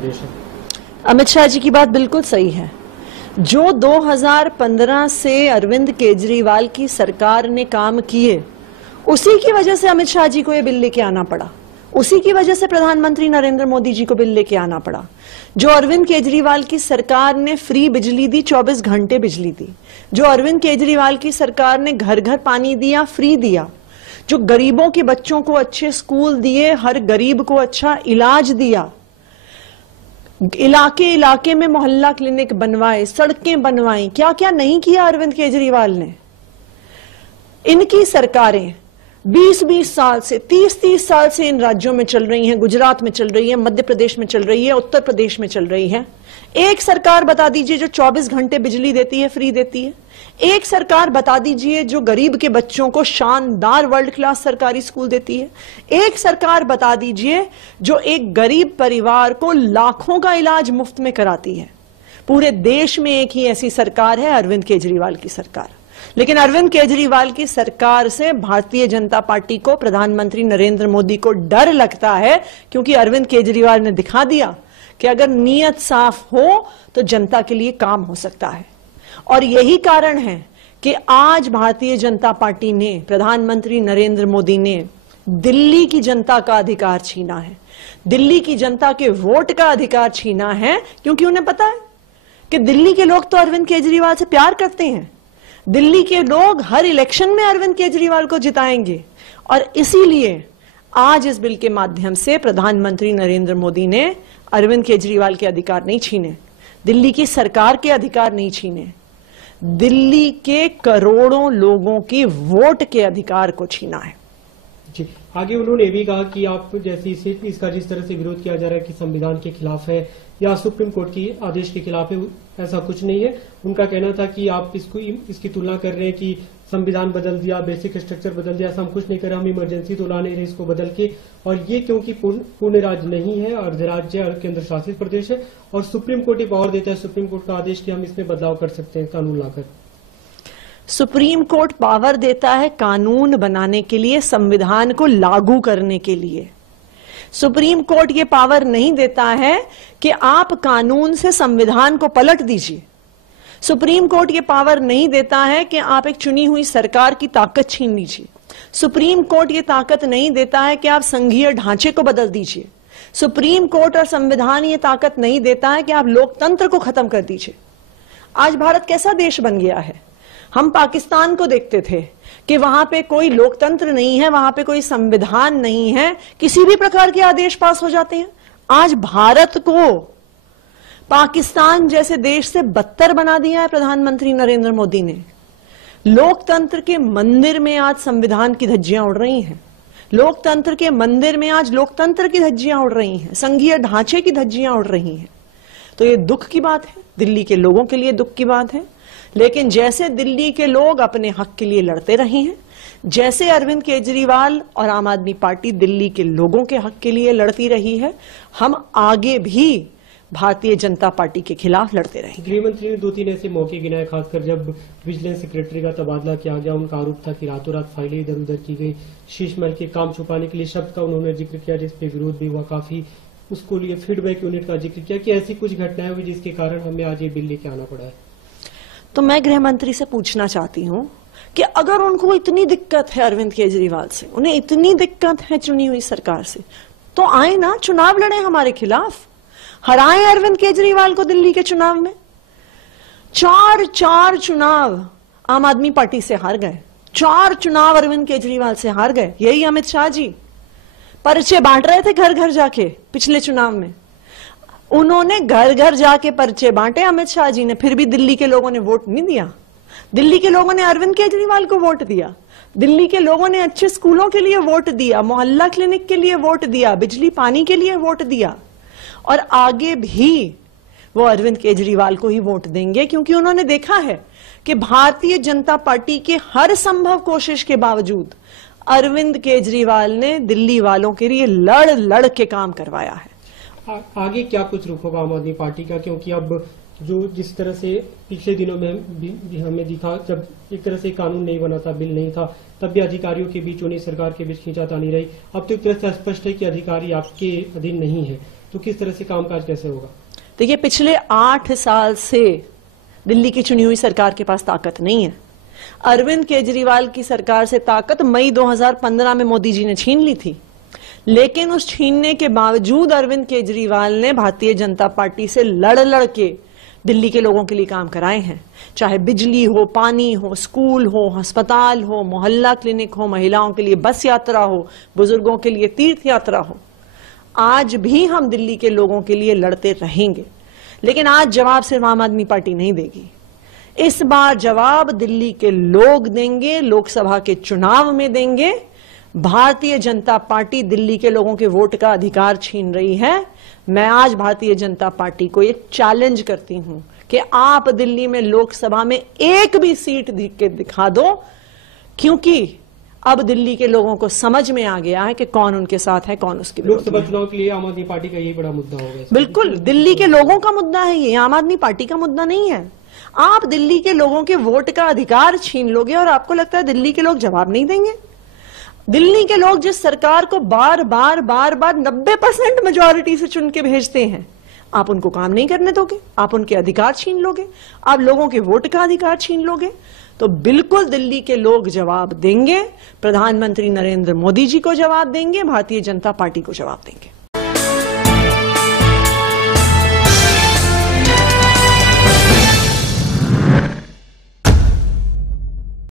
अमित शाह जी की बात बिल्कुल सही है। जो 2015 से अरविंद केजरीवाल की सरकार ने काम किए, उसी की वजह से अमित शाह जी को यह बिल लेके आना पड़ा, उसी की वजह से प्रधानमंत्री नरेंद्र मोदी जी को बिल लेके आना पड़ा। जो अरविंद केजरीवाल की सरकार ने फ्री बिजली दी, 24 घंटे बिजली दी, जो अरविंद केजरीवाल की सरकार ने घर घर पानी दिया, फ्री दिया, जो गरीबों के बच्चों को अच्छे स्कूल दिए, हर गरीब को अच्छा इलाज दिया, इलाके इलाके में मोहल्ला क्लिनिक बनवाए, सड़कें बनवाई, क्या क्या नहीं किया अरविंद केजरीवाल ने। इनकी सरकारें 20-20 साल से, 30-30 साल से इन राज्यों में चल रही हैं। गुजरात में चल रही है, मध्य प्रदेश में चल रही है, उत्तर प्रदेश में चल रही है। एक सरकार बता दीजिए जो 24 घंटे बिजली देती है, फ्री देती है। एक सरकार बता दीजिए जो गरीब के बच्चों को शानदार वर्ल्ड क्लास सरकारी स्कूल देती है। एक सरकार बता दीजिए जो एक गरीब परिवार को लाखों का इलाज मुफ्त में कराती है। पूरे देश में एक ही ऐसी सरकार है, अरविंद केजरीवाल की सरकार। लेकिन अरविंद केजरीवाल की सरकार से भारतीय जनता पार्टी को, प्रधानमंत्री नरेंद्र मोदी को डर लगता है, क्योंकि अरविंद केजरीवाल ने दिखा दिया कि अगर नीयत साफ हो तो जनता के लिए काम हो सकता है। और यही कारण है कि आज भारतीय जनता पार्टी ने, प्रधानमंत्री नरेंद्र मोदी ने दिल्ली की जनता का अधिकार छीना है, दिल्ली की जनता के वोट का अधिकार छीना है, क्योंकि उन्हें पता है कि दिल्ली के लोग तो अरविंद केजरीवाल से प्यार करते हैं। दिल्ली के लोग हर इलेक्शन में अरविंद केजरीवाल को जिताएंगे। और इसीलिए आज इस बिल के माध्यम से प्रधानमंत्री नरेंद्र मोदी ने अरविंद केजरीवाल के अधिकार नहीं छीने, दिल्ली की सरकार के अधिकार नहीं छीने, दिल्ली के करोड़ों लोगों की वोट के अधिकार को छीना है। जी, आगे उन्होंने भी कहा कि आप जैसे इसका जिस तरह से विरोध किया जा रहा है कि संविधान के खिलाफ है या सुप्रीम कोर्ट की आदेश के खिलाफ है, ऐसा कुछ नहीं है। उनका कहना था कि आप इसकी तुलना कर रहे हैं कि संविधान बदल दिया, बेसिक स्ट्रक्चर बदल दिया, ऐसा हम कुछ नहीं कर रहे, हम इमरजेंसी तो ला नहीं रहे इसको बदल के। और ये क्योंकि पूर्ण राज्य नहीं है, अर्धराज्य और केंद्र शासित प्रदेश है, और सुप्रीम कोर्ट ही पावर देता है, सुप्रीम कोर्ट का आदेश कि हम इसमें बदलाव कर सकते हैं कानून लाकर। सुप्रीम कोर्ट पावर देता है कानून बनाने के लिए, संविधान को लागू करने के लिए। सुप्रीम कोर्ट ये पावर नहीं देता है कि आप कानून से संविधान को पलट दीजिए। सुप्रीम कोर्ट ये पावर नहीं देता है कि आप एक चुनी हुई सरकार की ताकत छीन लीजिए। सुप्रीम कोर्ट ये ताकत नहीं देता है कि आप संघीय ढांचे को बदल दीजिए। सुप्रीम कोर्ट और संविधान ये ताकत नहीं देता है कि आप लोकतंत्र को खत्म कर दीजिए। आज भारत कैसा देश बन गया है। हम पाकिस्तान को देखते थे कि वहां पे कोई लोकतंत्र नहीं है, वहां पे कोई संविधान नहीं है, किसी भी प्रकार के आदेश पास हो जाते हैं। आज भारत को पाकिस्तान जैसे देश से बदतर बना दिया है प्रधानमंत्री नरेंद्र मोदी ने। लोकतंत्र के मंदिर में आज संविधान की धज्जियां उड़ रही हैं। लोकतंत्र के मंदिर में आज लोकतंत्र की धज्जियां उड़ रही हैं, संघीय ढांचे की धज्जियां उड़ रही हैं। तो ये दुख की बात है, दिल्ली के लोगों के लिए दुख की बात है। लेकिन जैसे दिल्ली के लोग अपने हक के लिए लड़ते रहे हैं, जैसे अरविंद केजरीवाल और आम आदमी पार्टी दिल्ली के लोगों के हक के लिए लड़ती रही है, हम आगे भी भारतीय जनता पार्टी के खिलाफ लड़ते रहेंगे। गृह मंत्री ने 2-3 ऐसे मौके गिनाए, खासकर जब विजिलेंस सेक्रेटरी का तबादला किया गया, उनका आरोप था कि रातों रात फाइलें इधर उधर की गई। शीश महल के काम छुपाने के लिए शब्द का उन्होंने जिक्र किया, जिसपे विरोध भी हुआ काफी। उसको लिए फीडबैक यूनिट का जिक्र किया कि ऐसी कुछ घटनाएं हुई जिसके कारण हमें आज ये बिल लेके आना पड़ा है। तो मैं गृह मंत्री से पूछना चाहती हूं कि अगर उनको इतनी दिक्कत है अरविंद केजरीवाल से, उन्हें इतनी दिक्कत है चुनी हुई सरकार से, तो आए ना, चुनाव लड़े हमारे खिलाफ, हराएं अरविंद केजरीवाल को दिल्ली के चुनाव में। 4 चुनाव आम आदमी पार्टी से हार गए, 4 चुनाव अरविंद केजरीवाल से हार गए। यही अमित शाह जी पर्चे बांट रहे थे घर घर जाके पिछले चुनाव में। उन्होंने घर घर जाके पर्चे बांटे अमित शाह जी ने, फिर भी दिल्ली के लोगों ने वोट नहीं दिया। दिल्ली के लोगों ने अरविंद केजरीवाल को वोट दिया। दिल्ली के लोगों ने अच्छे स्कूलों के लिए वोट दिया, मोहल्ला क्लिनिक के लिए वोट दिया, बिजली पानी के लिए वोट दिया। और आगे भी वो अरविंद केजरीवाल को ही वोट देंगे, क्योंकि उन्होंने देखा है कि भारतीय जनता पार्टी के हर संभव कोशिश के बावजूद अरविंद केजरीवाल ने दिल्ली वालों के लिए लड़ लड़ के काम करवाया है। आगे क्या कुछ रुख होगा आम आदमी पार्टी का, क्योंकि अब जो जिस तरह से पिछले दिनों में हमें दिखा, जब एक तरह से कानून नहीं बना था, बिल नहीं था, तब भी अधिकारियों के बीच, उन्हें सरकार के बीच खींचातानी रही। अब तो एक तरह से स्पष्ट है कि अधिकारी आपके अधीन नहीं है। तो किस तरह से कामकाज कैसे होगा? देखिए, पिछले 8 साल से दिल्ली की चुनी हुई सरकार के पास ताकत नहीं है। अरविंद केजरीवाल की सरकार से ताकत मई 2015 में मोदी जी ने छीन ली थी, लेकिन उस छीनने के बावजूद अरविंद केजरीवाल ने भारतीय जनता पार्टी से लड़ के दिल्ली के लोगों के लिए काम कराए हैं। चाहे बिजली हो, पानी हो, स्कूल हो, अस्पताल हो, मोहल्ला क्लिनिक हो, महिलाओं के लिए बस यात्रा हो, बुजुर्गों के लिए तीर्थ यात्रा हो। आज भी हम दिल्ली के लोगों के लिए लड़ते रहेंगे, लेकिन आज जवाब सिर्फ आम आदमी पार्टी नहीं देगी। इस बार जवाब दिल्ली के लोग देंगे, लोकसभा के चुनाव में देंगे। भारतीय जनता पार्टी दिल्ली के लोगों के वोट का अधिकार छीन रही है। मैं आज भारतीय जनता पार्टी को ये चैलेंज करती हूं कि आप दिल्ली में लोकसभा में एक भी सीट दिखा दो, क्योंकि अब दिल्ली के लोगों को समझ में आ गया है कि कौन उनके साथ है, कौन उसके विरोध में है। लोकसभा चुनाव के लिए आम आदमी पार्टी का यही बड़ा मुद्दा होगा। बिल्कुल, दिल्ली के लोगों का मुद्दा है ये, आम आदमी पार्टी का मुद्दा नहीं है। आप दिल्ली के लोगों के वोट का अधिकार छीन लोगे और आपको लगता है दिल्ली के लोग जवाब नहीं देंगे। दिल्ली के लोग जिस सरकार को बार बार 90% मेजॉरिटी से चुन के भेजते हैं, आप उनको काम नहीं करने दोगे, आप उनके अधिकार छीन लोगे, आप लोगों के वोट का अधिकार छीन लोगे। तो बिल्कुल दिल्ली के लोग जवाब देंगे, प्रधानमंत्री नरेंद्र मोदी जी को जवाब देंगे, भारतीय जनता पार्टी को जवाब देंगे।